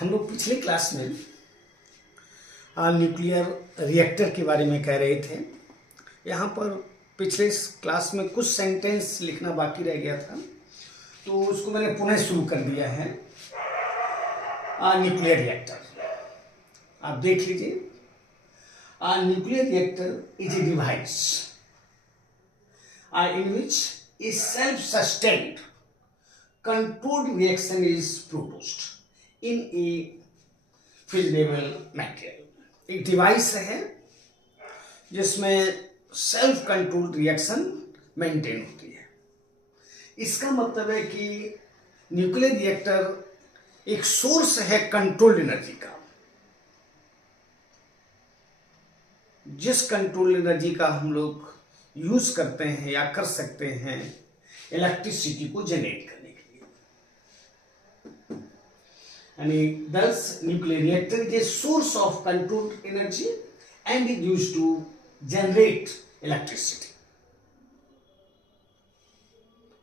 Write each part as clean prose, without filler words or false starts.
हम लोग पिछले क्लास में न्यूक्लियर रिएक्टर के बारे में कह रहे थे। यहाँ पर पिछले क्लास में कुछ सेंटेंस लिखना बाकी रह गया था, तो उसको मैंने पुनः शुरू कर दिया है। न्यूक्लियर रिएक्टर आप देख लीजिए। Nuclear reactor is a device in which a self-sustained controlled reaction is produced in a flammable material। एक डिवाइस है जिसमें सेल्फ कंट्रोल्ड रिएक्शन मेंटेन होती है। इसका मतलब है कि न्यूक्लियर रिएक्टर एक सोर्स है कंट्रोल्ड एनर्जी का, जिस कंट्रोल्ड एनर्जी का हम लोग यूज करते हैं या कर सकते हैं इलेक्ट्रिसिटी को जनरेट करने के लिए। यानी thus nuclear reactor is a source of controlled energy and is used to generate electricity.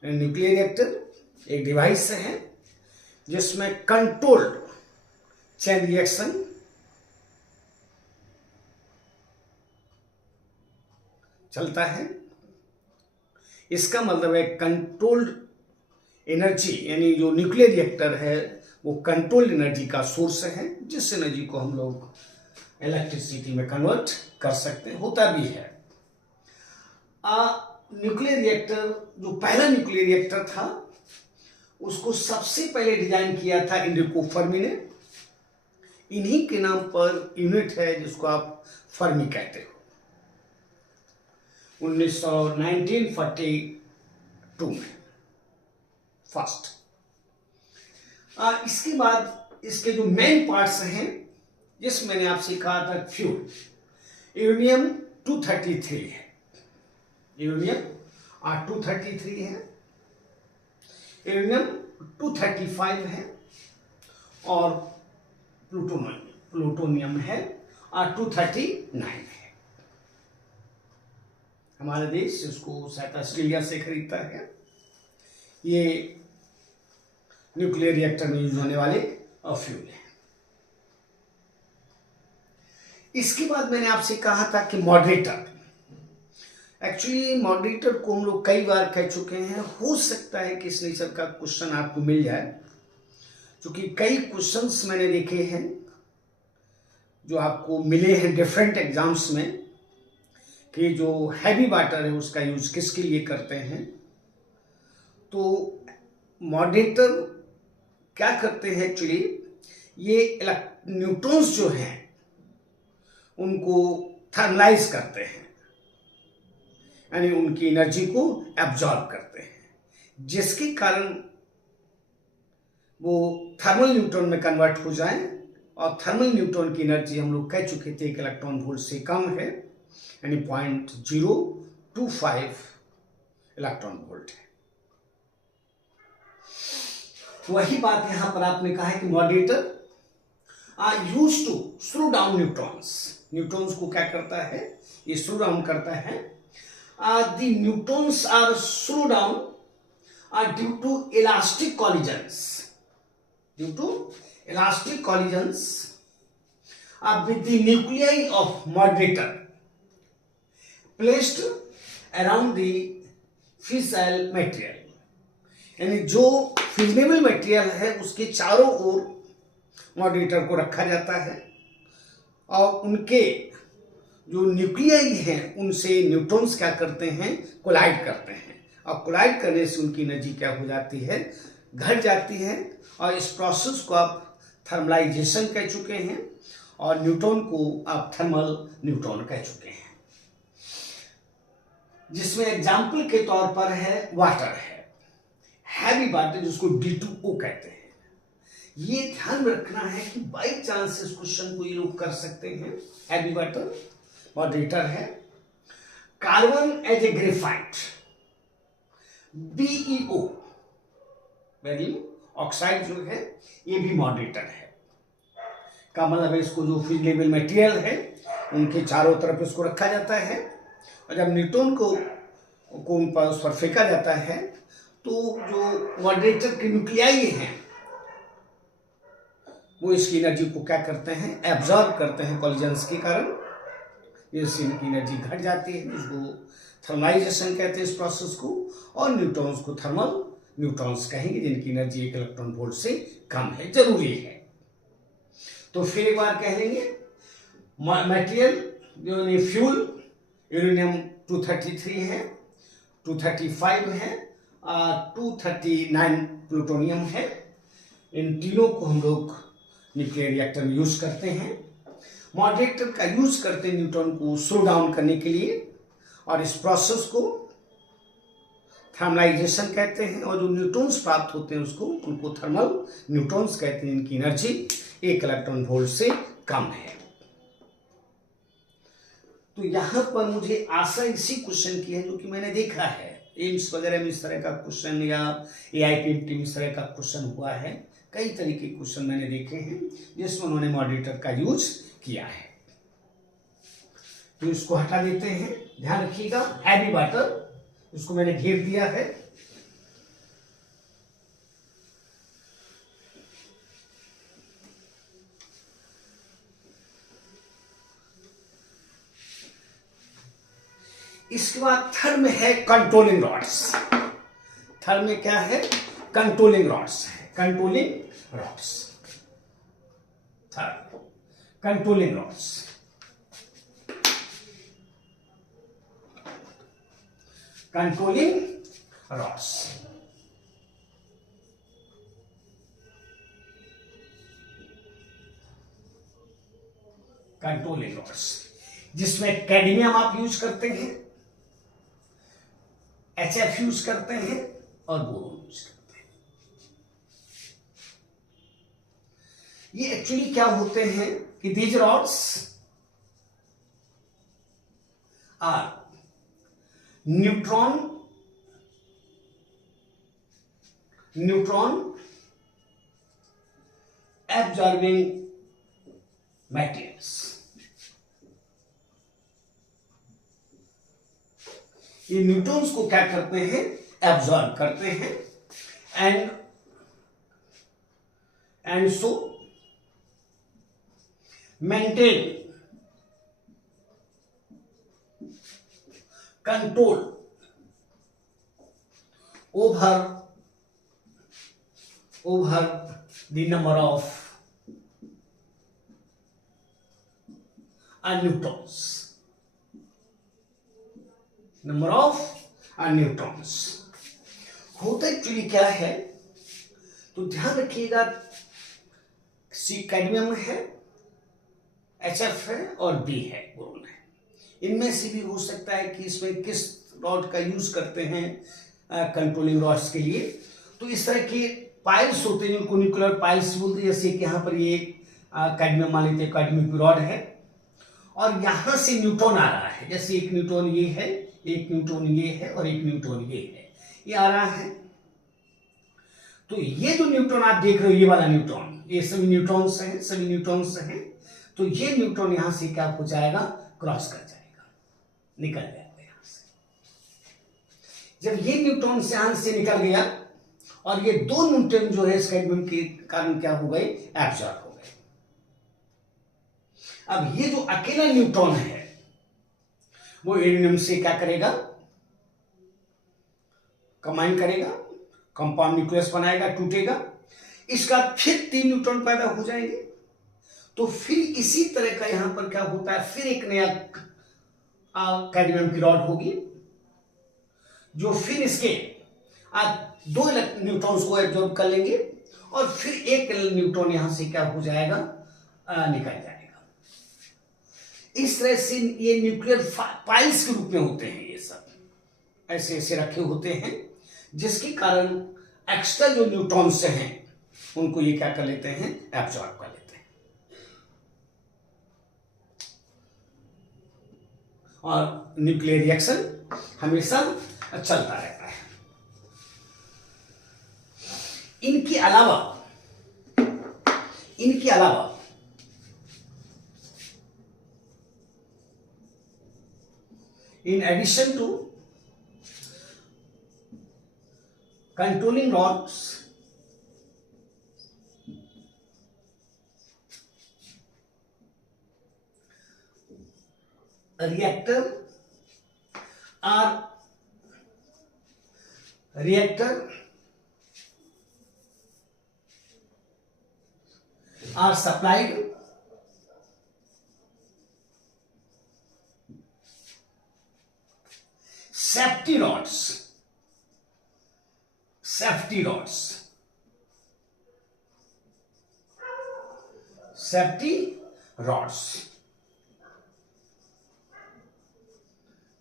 Nuclear reactor एक डिवाइस है जिसमें कंट्रोल्ड चेन रिएक्शन चलता है। इसका मतलब है कंट्रोल्ड एनर्जी, यानी जो न्यूक्लियर रिएक्टर है वो कंट्रोल्ड एनर्जी का सोर्स है, जिस एनर्जी को हम लोग इलेक्ट्रिसिटी में कन्वर्ट कर सकते हैं, होता भी है। न्यूक्लियर रिएक्टर जो पहला न्यूक्लियर रिएक्टर था उसको सबसे पहले डिजाइन किया था एनरिको फर्मी ने। इन्हीं के नाम पर यूनिट है जिसको आप फर्मी कहते हो। 1942 में फर्स्ट। इसके बाद इसके जो मेन पार्ट्स हैं, जिसमें मैंने आपसे कहा था फ्यूल यूरेनियम 233 है, यूरेनियम 233 है, यूरेनियम 235 है और प्लूटोनियम है 239 है। हमारा देश इसको शायद ऑस्ट्रेलिया से खरीदता है। ये न्यूक्लियर रिएक्टर में यूज होने वाले फ्यूल है। इसके बाद मैंने आपसे कहा था कि मॉडरेटर, एक्चुअली मॉडरेटर को हम लोग कई बार कह चुके हैं। हो सकता है कि इस नेचर का क्वेश्चन आपको मिल जाए, क्योंकि कई क्वेश्चंस मैंने देखे हैं जो आपको मिले हैं डिफरेंट एग्जाम्स में कि जो हैवी वाटर है उसका यूज किसके लिए करते हैं। तो मॉडरेटर क्या करते हैं, एक्चुअली ये न्यूट्रॉन्स जो हैं उनको थर्मलाइज करते हैं, यानी उनकी एनर्जी को एब्जॉर्ब करते हैं, जिसके कारण वो थर्मल न्यूट्रॉन में कन्वर्ट हो जाएं। और थर्मल न्यूट्रॉन की एनर्जी हम लोग कह चुके थे कि इलेक्ट्रॉन वोल्ट से कम है, यानी 0.025 इलेक्ट्रॉन वोल्ट है। वही बात यहां पर आपने कहा है कि moderator are used to slow down neutrons. Neutrons को क्या करता है, ये स्लो डाउन करता है। The neutrons are slow down due to elastic collisions, due to elastic collisions with the nuclei of moderator placed around the fissile material। यानी जो फिजनेबल material है उसके चारों ओर मॉडरेटर को रखा जाता है और उनके जो न्यूक्लियाई हैं उनसे न्यूट्रॉन्स क्या करते हैं, कोलाइड करते हैं। और कोलाइड करने से उनकी एनर्जी क्या हो जाती है, घट जाती है। और इस प्रोसेस को आप थर्मलाइजेशन कह चुके हैं और न्यूट्रॉन को आप थर्मल न्यूट्रॉन कह चुके हैं, जिसमें एग्जाम्पल के तौर पर है वाटर है, हैवी वाटर जिसको D2O कहते हैं। ये ध्यान रखना है कि बाई चांस इस क्वेश्चन को ये लोग कर सकते हैं। हैवी वाटर मॉडरेटर है। Carbon as a graphite BeO, beryllium oxide जो है ये भी मॉडरेटर है। का मतलब है इसको जो फिजनेबल मटेरियल है उनके चारों तरफ इसको रखा जाता है, और जब न्यूट्रॉन को उन पर उस पर फेंका जाता है तो जो मॉडरेटर के न्यूक्लियाई हैं वो इसकी एनर्जी को क्या करते हैं, एब्जॉर्ब करते हैं कॉलिजन्स के कारण, इसकी एनर्जी घट जाती है, इसको थर्मलाइजेशन कहते हैं इस प्रोसेस को। और न्यूट्रॉन्स को थर्मल न्यूट्रॉन्स कहेंगे, जिनकी एनर्जी 1 इलेक्ट्रॉन वोल्ट से कम है, जरूरी है। तो फिर एक बार कह लेंगे, मटेरियल फ्यूल यूरेनियम 233 है, 235 है, 239 प्लूटोनियम है। इन तीनों को हम लोग न्यूक्लियर रिएक्टर में यूज करते हैं। मॉडरेटर का यूज करते हैं न्यूट्रॉन को स्लो डाउन करने के लिए, और इस प्रोसेस को थर्मलाइजेशन कहते हैं। और जो न्यूट्रॉन्स प्राप्त होते हैं उनको थर्मल न्यूट्रॉन्स कहते हैं, इनकी एनर्जी 1 इलेक्ट्रॉन वोल्ट से कम है। तो यहां पर मुझे आशा इसी क्वेश्चन की है जो कि मैंने देखा है एम्स वगैरह में इस तरह का क्वेश्चन, या AIPMT में इस तरह का क्वेश्चन हुआ है। कई तरीके के क्वेश्चन मैंने देखे हैं जिसमें उन्होंने मॉडरेटर का यूज किया है। तो इसको हटा देते हैं, ध्यान रखिएगा। हैवी वाटर, इसको मैंने घेर दिया है। इसके बाद थर्ड में है कंट्रोलिंग रॉड्स। थर्ड में क्या है, कंट्रोलिंग रॉड्स है, controlling rods. Third controlling rods, controlling rods. Controlling rods जिसमें कैडमियम आप यूज करते हैं, HF यूज करते हैं और बोरोन यूज करते हैं। ये एक्चुअली क्या होते हैं कि these rods are neutron absorbing materials. ये न्यूट्रॉन्स को क्या करते हैं, एब्जॉर्ब करते हैं, and so maintain control over the number of neutrons. Number of neutrons होता एक्चुअली क्या है, तो ध्यान रखिएगा। कैडमियम है, HF है और B है, बोरोन है। इनमें से भी हो सकता है कि इसमें किस रॉड का यूज करते हैं कंट्रोलिंग रॉड्स के लिए। तो इस तरह के पाइल्स होते हैं, उनको न्यूक्लियर पाइल्स बोलते हैं। जैसे कि यहाँ पर ये कैडमियम मान लेते हैं, कैडमियम की रॉड है और यहां से न्यूट्रॉन आ रहा है। जैसे एक न्यूट्रॉन ये है, एक न्यूट्रॉन ये है और एक न्यूट्रॉन ये है, ये आ रहा है। तो ये जो न्यूट्रॉन आप देख रहे हो, ये वाला न्यूट्रॉन, ये सभी न्यूट्रॉन्स हैं, सभी न्यूट्रॉन्स हैं। तो ये न्यूट्रॉन यहां से क्या हो जाएगा, क्रॉस कर जाएगा, निकल जाएगा यहां से। जब ये न्यूट्रॉन यहां से निकल गया और ये दो न्यूट्रॉन जो है कैडमियम के कारण क्या हो गए, एब्जॉर्ब हो गए। अब ये जो अकेला न्यूट्रॉन है वो यूरेनियम से क्या करेगा, कंबाइन करेगा, कंपाउंड न्यूक्लियस बनाएगा, टूटेगा। इसका फिर 3 न्यूट्रॉन पैदा हो जाएंगे। तो फिर इसी तरह का यहां पर क्या होता है, फिर एक नया कैडमियम की रॉड होगी जो फिर इसके 2 न्यूट्रॉन्स को एब्जॉर्ब कर लेंगे और फिर एक न्यूट्रॉन यहां से क्या हो जाएगा, निकल जाएगा। इस तरह से ये न्यूक्लियर पाइल्स के रूप में होते हैं। ये सब ऐसे ऐसे रखे होते हैं जिसके कारण एक्स्ट्रा जो न्यूट्रॉन्स हैं उनको ये क्या कर लेते हैं, एब्जॉर्ब कर लेते हैं। और न्यूक्लियर रिएक्शन हमेशा चलता रहता है। इनके अलावा in addition to controlling rods, reactor are supplied safety rods,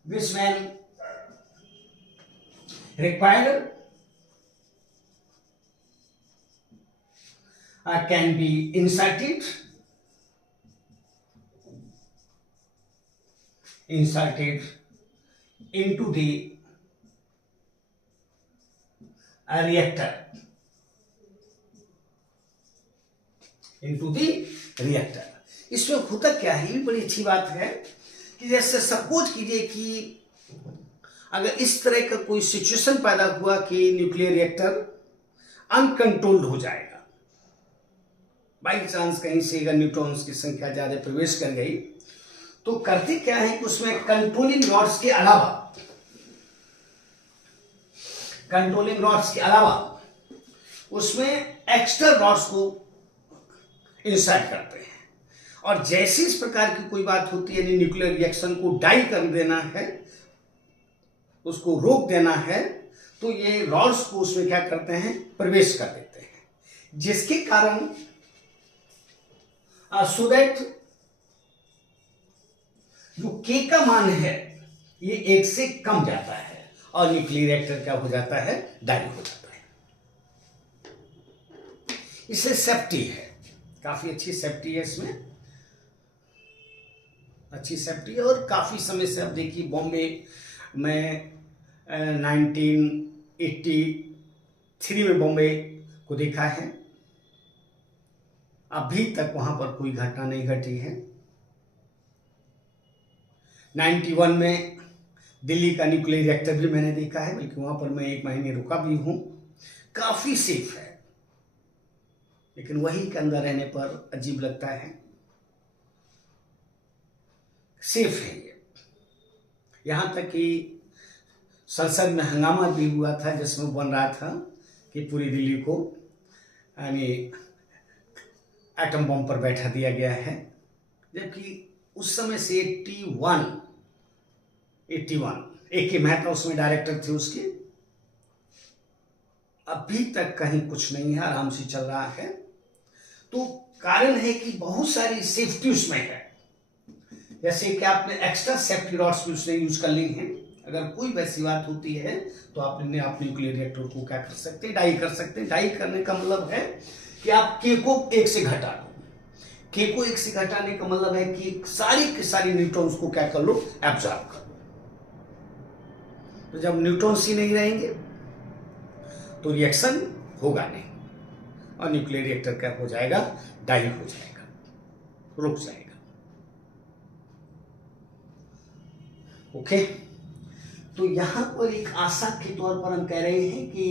which when required can be inserted into the reactor, इसमें होता क्या है, ये भी बड़ी अच्छी बात है कि जैसे सपोज कीजिए कि अगर इस तरह का कोई सिचुएशन पैदा हुआ कि न्यूक्लियर रिएक्टर अनकंट्रोल्ड हो जाएगा, बाई चांस कहीं से अगर न्यूट्रॉन्स की संख्या ज्यादा प्रवेश कर गई, तो करते क्या है कि उसमें कंट्रोलिंग रॉड्स के अलावा उसमें एक्स्ट्रा रॉड्स को इंसर्ट करते हैं, और जैसे इस प्रकार की कोई बात होती है, यानी न्यूक्लियर रिएक्शन को डाई कर देना है, उसको रोक देना है, तो ये रॉड्स को उसमें क्या करते हैं, प्रवेश कर देते हैं, जिसके कारण सो दैट जो के का मान है ये 1 से कम जाता है और न्यूक्लियर रिएक्टर क्या हो जाता है, डाई हो जाता है। इससे सेफ्टी है, काफी अच्छी सेफ्टी है, इसमें अच्छी सेफ्टी है। और काफी समय से अब देखिए बॉम्बे में 1983 में बॉम्बे को देखा है, अभी तक वहां पर कोई घटना नहीं घटी है। 91 में दिल्ली का न्यूक्लियर रिएक्टर भी मैंने देखा है, बल्कि वहां पर मैं 1 महीने रुका भी हूं, काफी सेफ है, लेकिन वही के अंदर रहने पर अजीब लगता है। सेफ है ये, यहां तक कि संसद में हंगामा भी हुआ था, जिसमें बन रहा था कि पूरी दिल्ली को यानी एटम बम पर बैठा दिया गया है, जबकि उस समय से 81 A.K. मेहता उसमें डायरेक्टर थे उसके, अभी तक कहीं कुछ नहीं है, आराम से चल रहा है। तो कारण है कि बहुत सारी सेफ्टी उसमें है, जैसे कि आपने एक्स्ट्रा सेफ्टी रॉड्स भी उसने यूज कर ली हैं। अगर कोई वैसी बात होती है तो आप न्यूक्लियर रिएक्टर को क्या कर सकते हैं, डाई कर सकते हैं। डाई करने का मतलब है कि आप के को 1 से घटा दो। के को 1 से घटाने का मतलब है कि सारी की सारी न्यूट्रॉन्स को क्या कर लो, एब्जॉर्ब कर लो। तो जब न्यूट्रॉन्स ही नहीं रहेंगे तो रिएक्शन होगा नहीं, और न्यूक्लियर रिएक्टर क्या हो जाएगा, डाई हो जाएगा, रुक जाएगा। ओके, तो यहां पर एक आशा के तौर पर हम कह रहे हैं कि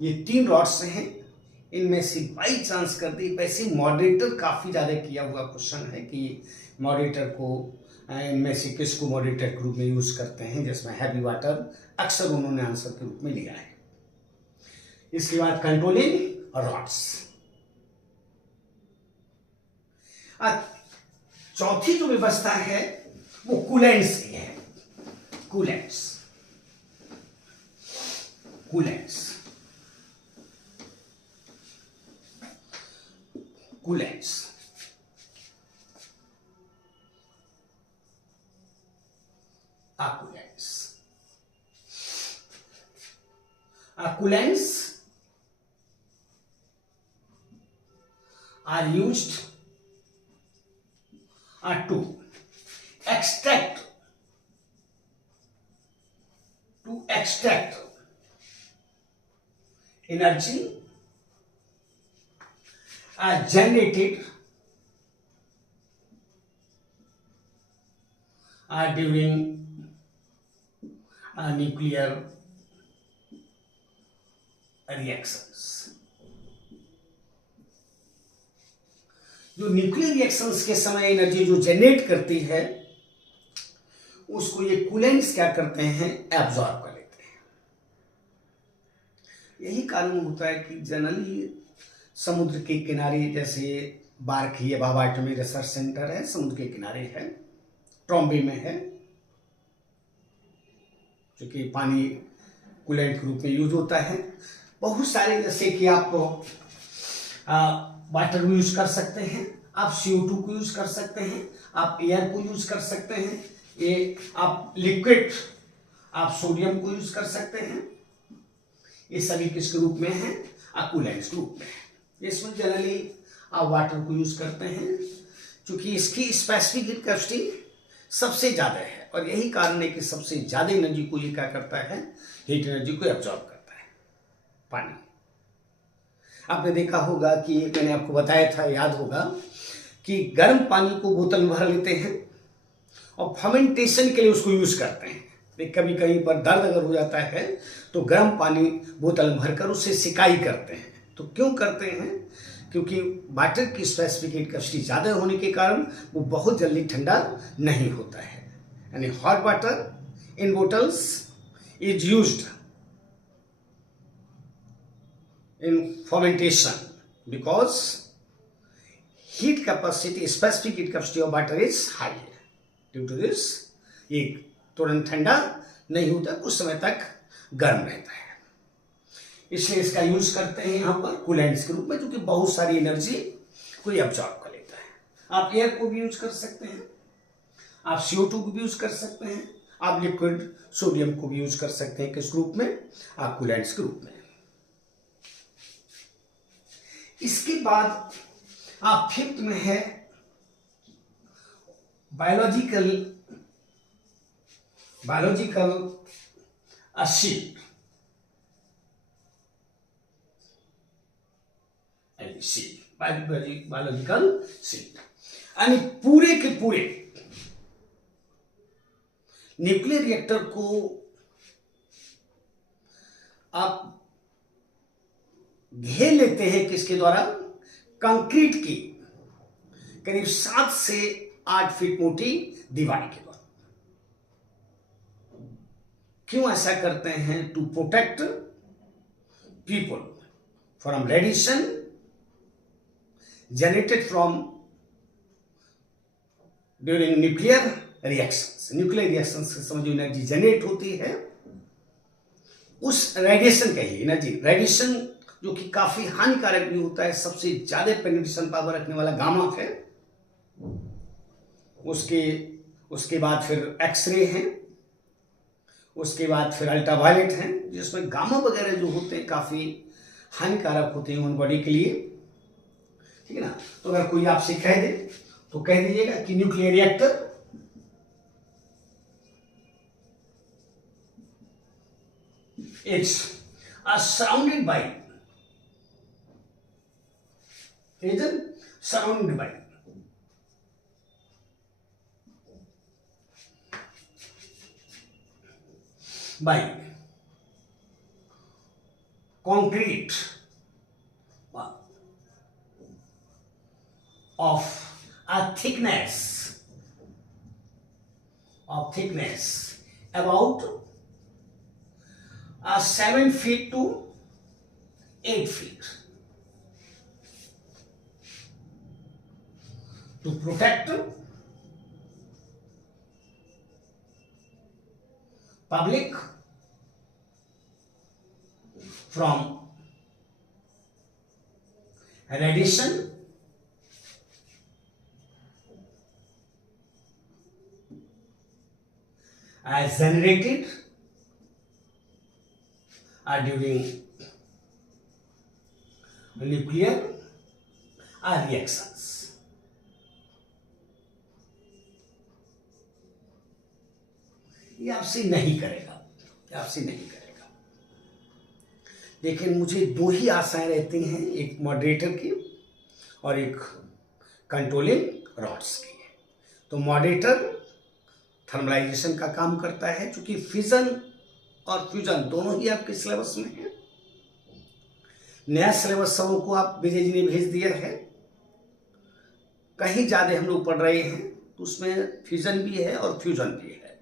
ये 3 रॉड्स हैं, इनमें से बाई चांस कर दी, वैसे मॉडरेटर काफी ज्यादा किया हुआ क्वेश्चन है कि मॉडरेटर को इनमें से किसको मॉडरेटर के रूप में यूज करते हैं, जिसमें हैवी वाटर अक्सर उन्होंने आंसर के रूप में लिया है। इसके बाद कंट्रोलिंग रॉड्स। चौथी जो व्यवस्था है वो कूलेंट्स की है। Coolants coolants are used to extract energy generated during nuclear reactions। जो न्यूक्लियर रिएक्शंस के समय एनर्जी जो जनरेट करती है उसको ये कूलेंट्स क्या करते हैं, एब्जॉर्ब कर लेते हैं। यही कारण होता है कि जनरली समुद्र के किनारे, जैसे बार्क ये भाभा एटॉमिक रिसर्च सेंटर है, समुद्र के किनारे है, ट्रॉम्बे में है, जो कि पानी कूलेंट के रूप में यूज होता है। बहुत सारे, जैसे कि आप वाटर को यूज कर सकते हैं, आप CO2 को यूज कर सकते हैं, आप एयर को यूज कर सकते हैं, ये आप लिक्विड, आप सोडियम को यूज कर सकते हैं। ये सभी किसके रूप में है, कूलेंट्स के रूप में है। इसमें जनरली आप वाटर को यूज करते हैं क्योंकि इसकी स्पेसिफिक हीट कैपेसिटी सबसे ज्यादा है, और यही कारण है कि सबसे ज्यादा एनर्जी को ये क्या करता है, हीट एनर्जी को एब्जॉर्ब करता है पानी। आपने देखा होगा कि मैंने आपको बताया था, याद होगा कि गर्म पानी को बोतल में भर लेते हैं और फर्मेंटेशन के लिए उसको यूज करते हैं। कभी कहीं पर दर्द अगर हो जाता है तो गर्म पानी बोतल में भरकर उससे सिकाई करते हैं। तो क्यों करते हैं, क्योंकि वाटर की स्पेसिफिक हीट कैपेसिटी ज़्यादा होने के कारण वो बहुत जल्दी ठंडा नहीं होता है। यानी hot water in bottles is used in fermentation because heat capacity, specific heat capacity of water is high. Due to this ये तुरंत ठंडा नहीं होता, कुछ समय तक गर्म रहता है। इसलिए इसका यूज करते हैं यहाँ पर कूलेंट्स के रूप में, जो कि बहुत सारी एनर्जी को एब्जॉर्ब कर लेता है। आप एयर को भी यूज कर सकते हैं, आप CO2 को भी यूज कर सकते हैं, आप लिक्विड सोडियम को भी यूज कर सकते हैं। किस ग्रुप में, आप कूलेंट्स के रूप में। इसके बाद आप फिफ्थ में है बायोलॉजिकल शीट। बायोलॉजिकल शीट यानी पूरे के पूरे न्यूक्लियर रिएक्टर को आप घेर लेते हैं किसके द्वारा, कंक्रीट की करीब 7 से 8 फीट मोटी दीवार के द्वारा। क्यों ऐसा करते हैं, to protect people from radiation generated from during nuclear reactions. Nuclear reactions के समय जो एनर्जी जनरेट होती है उस रेडिएशन का ही एनर्जी, रेडिएशन जो कि काफी हानिकारक भी होता है, सबसे ज्यादा पेनिट्रेशन पावर रखने वाला गामा है, उसके बाद फिर एक्सरे है, उसके बाद फिर अल्ट्रावायलेट है, जिसमें गामा वगैरह जो होते हैं काफी हानिकारक होते हैं ह्यूमन बॉडी के लिए, ठीक है ना। तो अगर कोई आपसे कह दे तो कह दीजिएगा कि nuclear reactor is surrounded by concrete of a thickness about 7 feet to 8 feet to protect public from radiation as generated during nuclear reactions. ये आपसे नहीं करेगा, लेकिन मुझे 2 ही आशाएं रहती हैं, एक मॉडरेटर की और एक कंट्रोलिंग रॉड्स की। तो मॉडरेटर थर्मलाइजेशन का काम करता है, क्योंकि फिजन और फ्यूजन दोनों ही आपके सिलेबस में है। नया सिलेबस सबों को आप विजय जी ने भेज दिया है, कहीं ज़्यादा हम लोग पढ़ रहे हैं तो उसमें फिजन भी है और फ्यूजन भी है,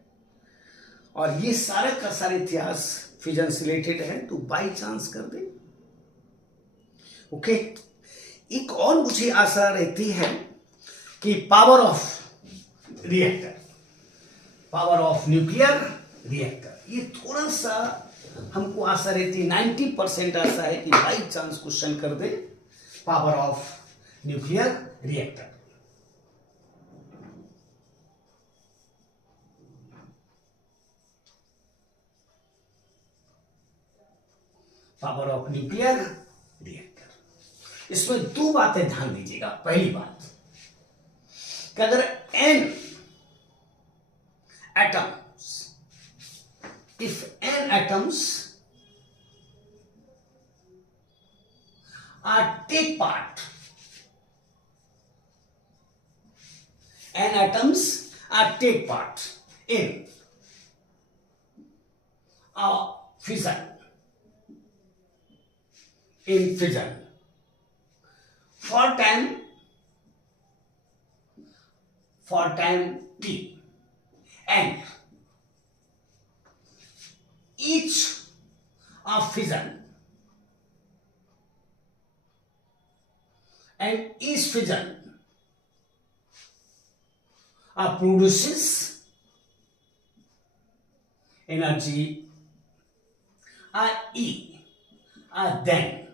और ये सारा का सारा इतिहास फिजन से रिलेटेड है, तो बाई चांस कर दे। ओके, एक और मुझे आशा रहती है कि power of reactor, power of nuclear reactor, ये थोड़ा सा हमको आशा रहती है, 90% आशा है कि बाई चांस क्वेश्चन कर दे power of nuclear reactor. Power of nuclear reactor, इसमें दो बातें ध्यान दीजिएगा। पहली बात कि अगर n atoms, if n atoms are take part, n atoms are take part in a fission, in fission for time t, and each of fission and each fission produces energy E, then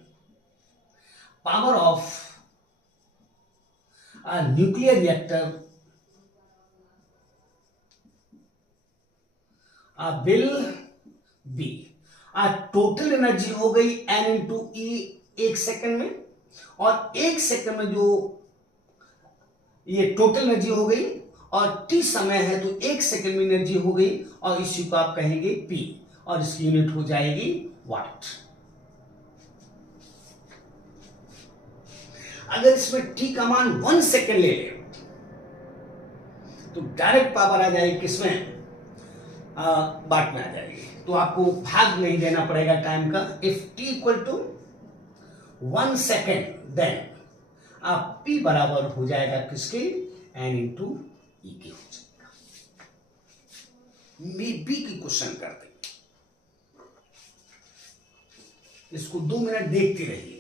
power of a nuclear reactor will be, total energy हो गई n into ई एक second में, और एक second में जो ये total energy हो गई, और t समय है तो एक सेकंड में एनर्जी हो गई, और इसी को आप कहेंगे p, और इसकी यूनिट हो जाएगी वाट। अगर इसमें t का मान 1 सेकंड ले ले तो डायरेक्ट पावर आ जाएगी किसमें, बाट में आ जाएगी, तो आपको भाग नहीं देना पड़ेगा टाइम का। If t equal to 1 second, then आप p बराबर हो जाएगा किसके, n इंटू ई के हो जाएगा। बी की क्वेश्चन करते, इसको 2 मिनट देखते रहिए।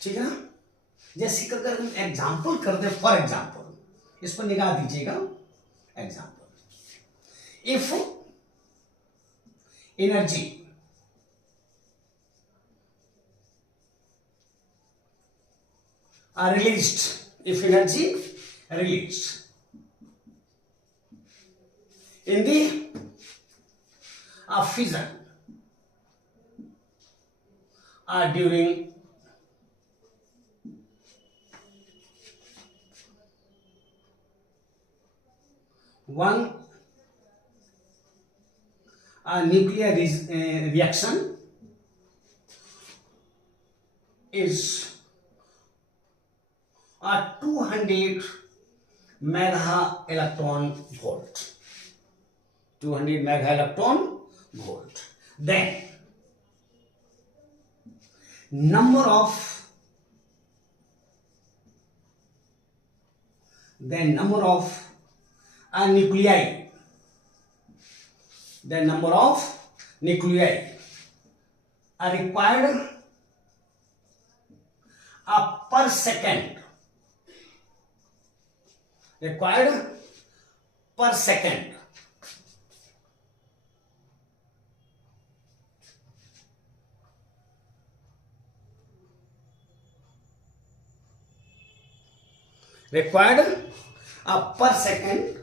ठीक है ना, जैसे कि अगर हम एग्जाम्पल कर दे, फॉर एग्जाम्पल इस पर निगाह दीजिएगा। Example, if energy are released, if energy released in the fission during one nuclear reaction is 200 mega electron volt, 200 mega electron volt, then number of nuclei, the number of nuclei are required per second, required per second, required per second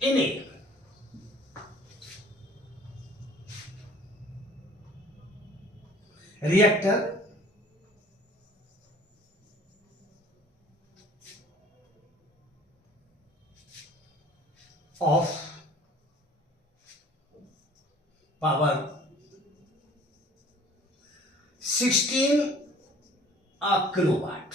in a reactor of power 16 kilowatt,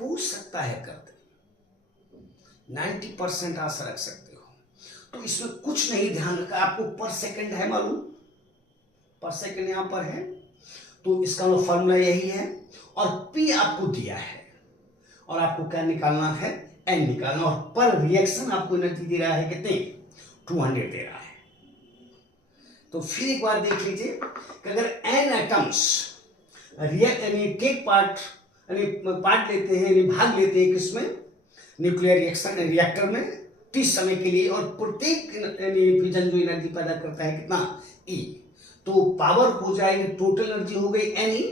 हो सकता है कर दे, 90% आशा रख सकते हो। तो इसमें कुछ नहीं ध्यान रखा, आपको पर सेकंड है मालूम, पर सेकंड यहां पर है, तो इसका फॉर्मूला यही है, और P आपको दिया है, और आपको क्या निकालना है, N निकालना, और पर रिएक्शन आपको एनर्जी दे रहा है कितने, 200 दे रहा है। तो फिर एक बार देख लीजिए कि अगर N atoms take part part लेते हैं, भाग लेते हैं किसमें, न्यूक्लियर रिएक्टर में 30 समय के लिए, और प्रत्येक फ्यूजन जो एनर्जी पैदा करता है कितना, E, तो पावर हो जाएगी, टोटल एनर्जी हो गई Ne,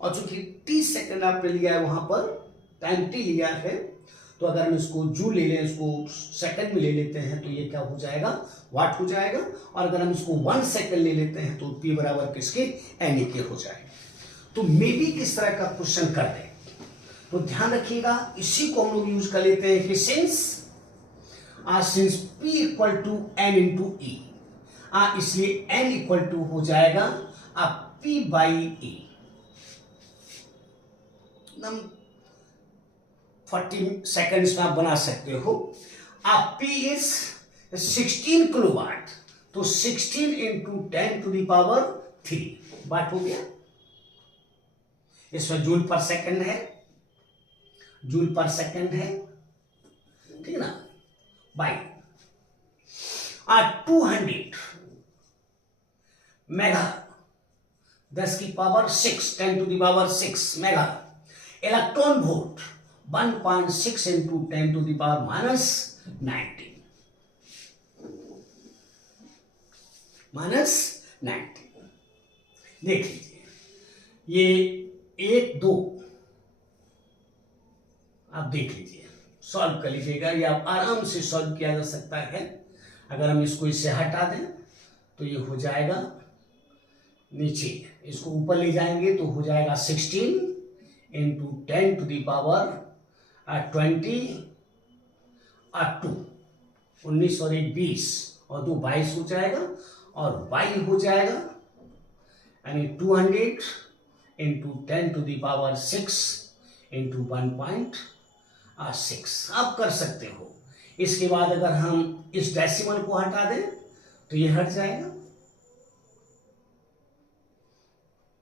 और चूंकि 30 सेकंड आपने लिया है वहां पर, टाइम T लिया है, तो अगर हम इसको जूल ले लें, इसको सेकंड में ले लेते हैं, तो ये क्या हो जाएगा, वाट हो जाएगा, और अगर हम इसको 1 सेकंड ले लेते हैं तो P बराबर किसके, Ne के हो जाएगा। तो मे बी किस तरह का क्वेश्चन कर दे, तो ध्यान रखिएगा, इसी को हम लोग यूज कर लेते हैं कि since P equal to N into E, इसलिए N इक्वल टू हो जाएगा P बाई E, 40 सेकेंड्स में आप बना सकते हो। P इज 16 किलोवाट, तो 16 इंटू 10 टू द पावर 3 वाट हो गया, इसमें जूल पर सेकंड है, जूल पर सेकंड है, ठीक ना, बाई 200 मेगा 10 की power 6 10 to the power 6 mega electron volt 1.6 into 10 to the power minus 19 देख लीजिए, ये 1 2 आप देख लीजिए, सॉल्व कर लीजिएगा, ये आप आराम से सॉल्व किया जा सकता है। अगर हम इसको इससे हटा दें तो ये हो जाएगा नीचे, इसको ऊपर ले जाएंगे तो हो जाएगा 16 इंटू 10 टू द पावर 20 और 2 19 और 1 20 और 2 22 हो जाएगा, और y हो जाएगा यानी 200 into 10 to the power 6 into 1.6 आप कर सकते हो। इसके बाद अगर हम इस डेसिमल को हटा दें तो ये हट जाएगा,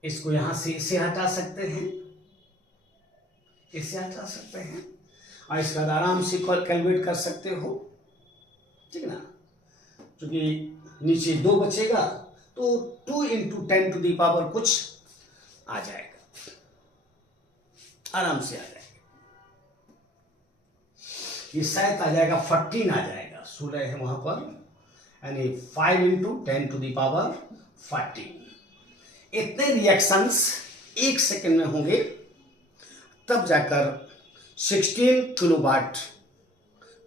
इसको यहां से इसे हटा सकते हैं, इसे हटा सकते हैं, और इसके बाद आराम से कैलकुलेट कर सकते हो, ठीक ना, क्योंकि नीचे 2 बचेगा तो 2 इंटू 10 टू दी पावर कुछ आ जाएगा, आराम से आ जाएगा, ये शायद आ जाएगा 14 आ जाएगा, 16 है वहां पर, यानी 5 इंटू 10 टू दी पावर 14। इतने रिएक्शंस 1 सेकेंड में होंगे, तब जाकर 16 किलोवाट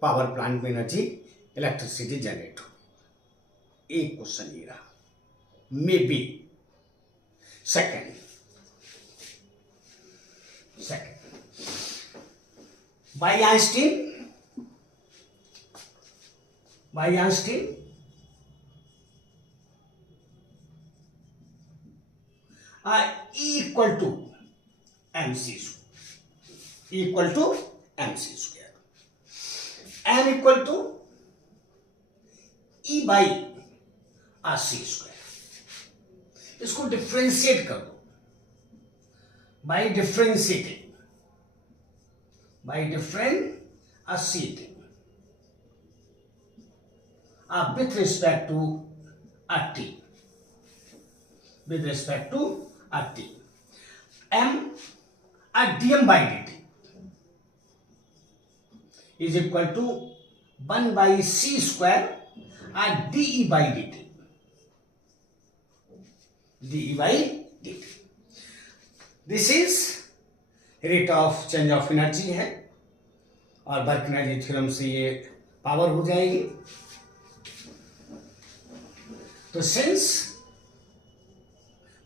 पावर प्लांट में एनर्जी इलेक्ट्रिसिटी जनरेट हो। एक क्वेश्चन ये रहा, may be second by Einstein E equal to mc square, m equal to E by RC square। इसको डिफ्रेंशिएट कर दो by differentiating with respect to RT, m dm by dt is equal to 1 by c square dE by dt। This is rate of change of energy है, और Barq energy theorem से ये power हो जाएगी। तो सिंस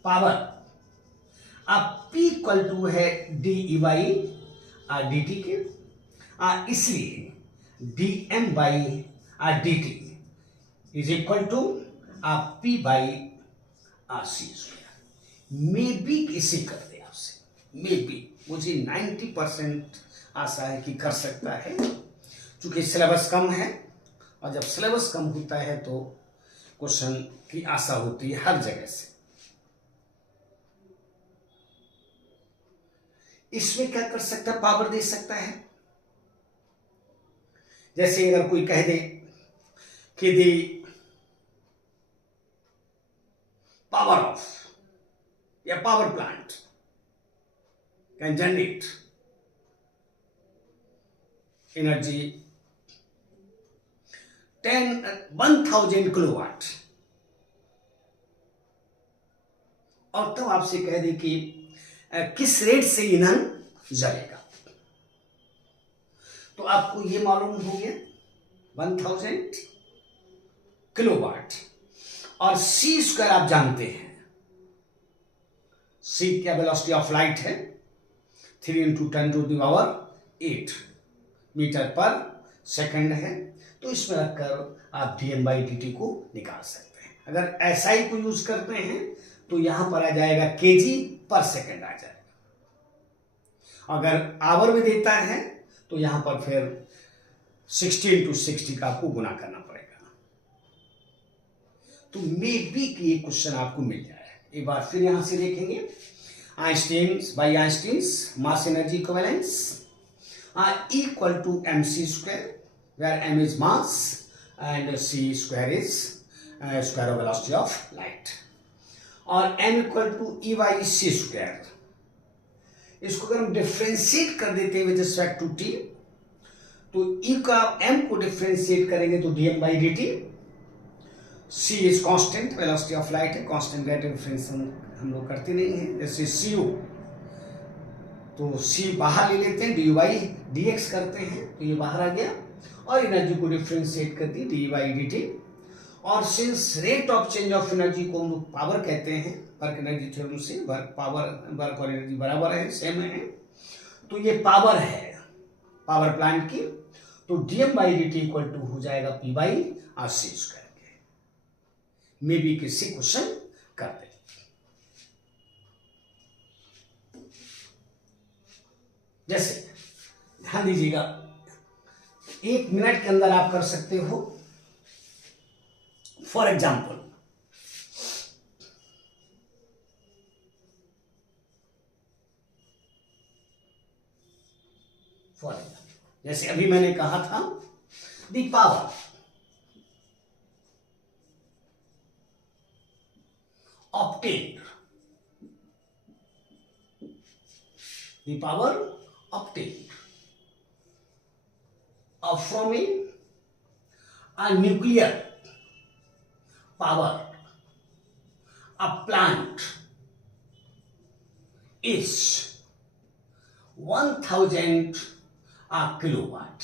पावर अब P equal to है dE by dt के, इसलिए dm by dt is equal to P by RC square. Maybe इसे कर दे आपसे, मे बी, मुझे 90% आशा है कि कर सकता है, क्योंकि सिलेबस कम है और जब सिलेबस कम होता है तो क्वेश्चन की आशा होती है हर जगह से। इसमें क्या कर सकता है, पावर दे सकता है। जैसे अगर कोई कह दे कि दी पावर ऑफ या power plant can generate energy 1000 kilowatt, और तब आपसे कह दे कि किस रेट से ईंधन जलेगा, तो आपको ये मालूम हो गया 1000 किलोवाट। और सी स्क्वायर आप जानते हैं, सी क्या वेलोसिटी ऑफ लाइट है, 3 × 10⁸ मीटर पर सेकंड है। तो इसमें रखकर आप dm/dt को निकाल सकते हैं। अगर SI को यूज करते हैं तो यहां पर आ जाएगा kg/सेकंड आ जाएगा। अगर आवर में देता है तो यहां पर फिर 60 × 60 का आपको गुना करना पड़ेगा। तो मे बी कि ये क्वेश्चन आपको मिल जाए। एक बार फिर यहां से देखेंगे, Einstein's mass energy equivalence equal to mc square, where m is mass and c square is square of velocity of light, और m equal to e/c square। इसको अगर हम डिफ्रेंशिएट कर देते हैं विद रिस्पेक्ट टू t, तो e का m को डिफ्रेंशिएट करेंगे तो dm/dt, c is constant, velocity of light है, कांस्टेंट का डिफरेंस हम लोग करते नहीं है। जैसे cu, तो c बाहर ले लेते हैं, dy/dx करते हैं तो ये बाहर आ गया, और एनर्जी को डिफ्रेंशिएट कर दी dy/dt। और since rate of change of energy को हम लोग पावर कहते हैं, वर्क एनर्जी थ्योरम से वर्क और एनर्जी बराबर है, सेम है, तो ये पावर है पावर प्लांट की, तो dm/dt इक्वल टू हो जाएगा p/RC स्क्वायर के। मे बी किसी क्वेश्चन कर दे। जैसे ध्यान दीजिएगा, 1 मिनट के अंदर आप कर सकते हो। फॉर एग्जाम्पल, जैसे अभी मैंने कहा था the power obtained, the power obtained from a nuclear power a plant is 1000 kilowatt.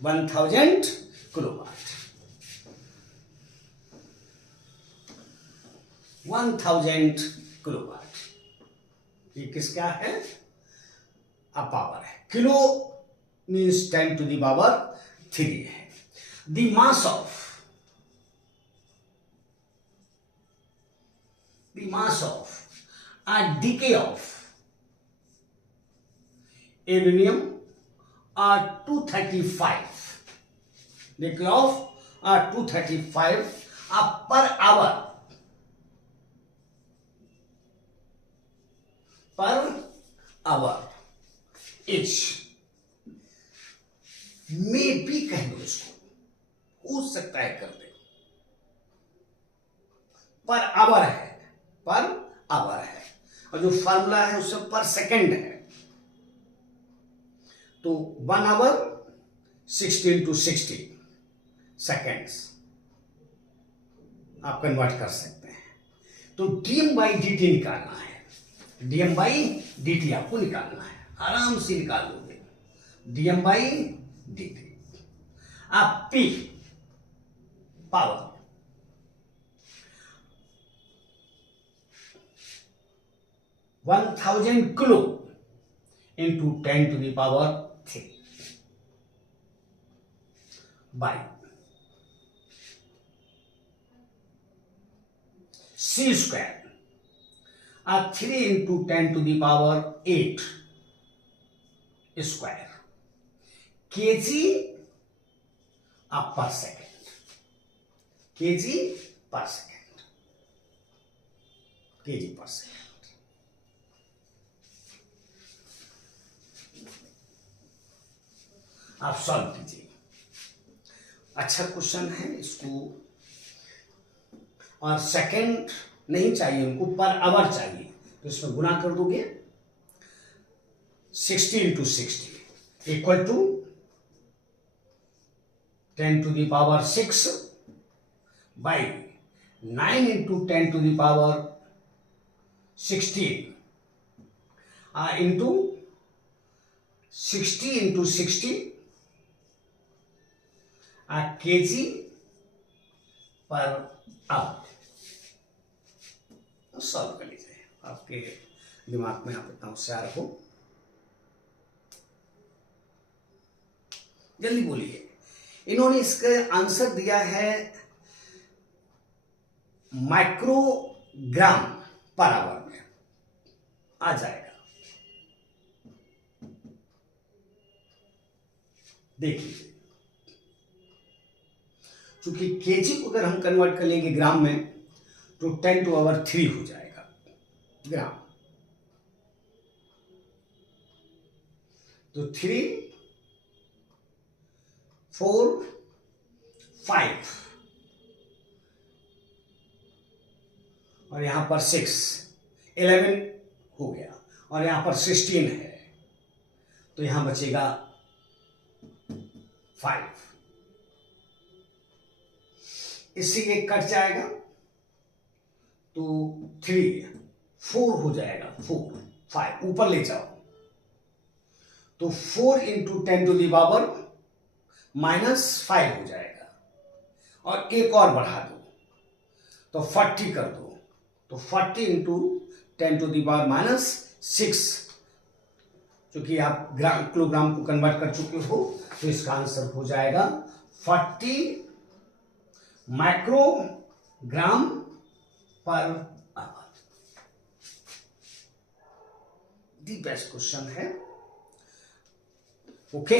1000 kilowatt. 1000 kilowatt. ये किसका है? अ पावर है। किलो मीन्स 10⁻³ है। The mass of a decay of aluminum 235, decay of 235 per hour etch, may be कह दो इसको, हो सकता है कर दे, पर आवर है, और जो फार्मूला है उससे पर सेकंड है, तो 1 आवर 16 × 60 सेकेंड्स आप कन्वर्ट कर सकते हैं। तो dm/dt निकालना है, dm/dt आपको निकालना है, आराम से निकाल लोगे। dm/dt आप p power 1000 kilo into 10⁻³ by c square 3 × 10⁸ square KG पर सेकेंड, केजी पर सेकेंड, केजी पर सेकेंड। आप सॉल्व कीजिए, अच्छा क्वेश्चन है इसको। और सेकेंड नहीं चाहिए उनको, पर आवर चाहिए, तो इसमें गुना कर दोगे 60 into 60 equal to 10 to the power 6 by 9 into 10 to the power 16 into 60 into 60 kg per hour. Solve कर लीजिए, आपके दिमाग में आप इतना होशियार हो। जल्दी बोलिए। इन्होंने इसका आंसर दिया है माइक्रोग्राम पर आवर में, आ जाएगा। देखिए, क्योंकि केजी को अगर हम कन्वर्ट कर लेंगे ग्राम में तो 10 to power 3 हो जाएगा ग्राम। तो 3 4 5 और यहां पर 6 11 हो गया, और यहां पर 16 है, तो यहां बचेगा 5। इससे एक कट जाएगा तो 3 4 हो जाएगा, 4 5 ऊपर ले जाओ तो 4 इंटू 10 टू दी पावर -5 हो जाएगा, और एक और बढ़ा दो तो 40 कर दो, तो 40 इंटू 10 टू दी पावर -6, क्योंकि आप किलोग्राम को कन्वर्ट कर चुके हो, तो इसका आंसर हो जाएगा 40 microgram per hour. The best question है। ओके।